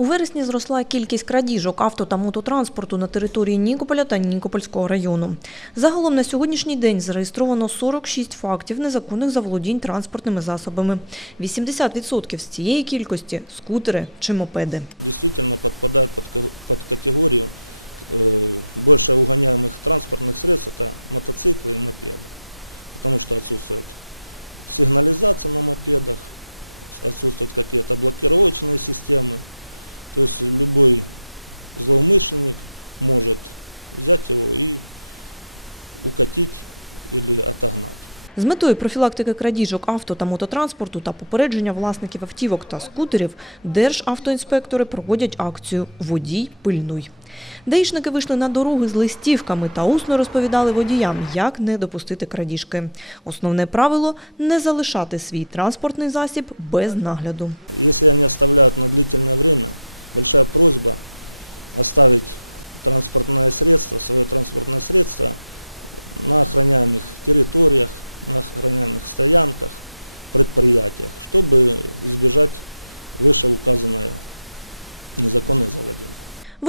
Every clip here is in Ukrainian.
У вересні зросла кількість крадіжок авто та мототранспорту на території Нікополя та Нікопольського району. Загалом на сьогоднішній день зареєстровано 46 фактів незаконних заволодінь транспортними засобами. 80% з цієї кількості – скутери чи мопеди. З метою профілактики крадіжок авто та мототранспорту та попередження власників автівок та скутерів державтоінспектори проводять акцію «Водій, пильнуй». Даїшники вийшли на дороги з листівками та усно розповідали водіям, як не допустити крадіжки. Основне правило – не залишати свій транспортний засіб без нагляду.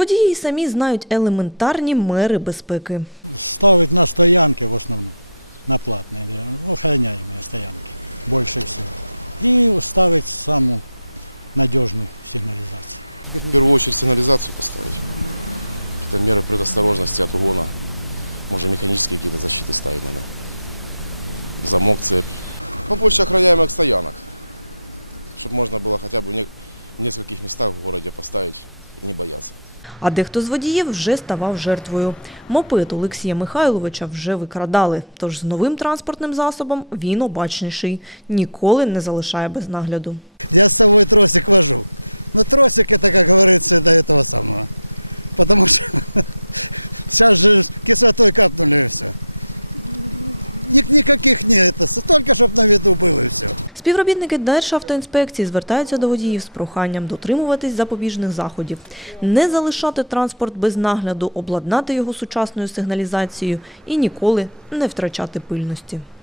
Водії самі знають елементарні мери безпеки. А дехто з водіїв вже ставав жертвою. Мопед Олексія Михайловича вже викрадали, тож з новим транспортним засобом він обачніший, ніколи не залишає без нагляду. Співробітники Державтоінспекції звертаються до водіїв з проханням дотримуватись запобіжних заходів, не залишати транспорт без нагляду, обладнати його сучасною сигналізацією і ніколи не втрачати пильності.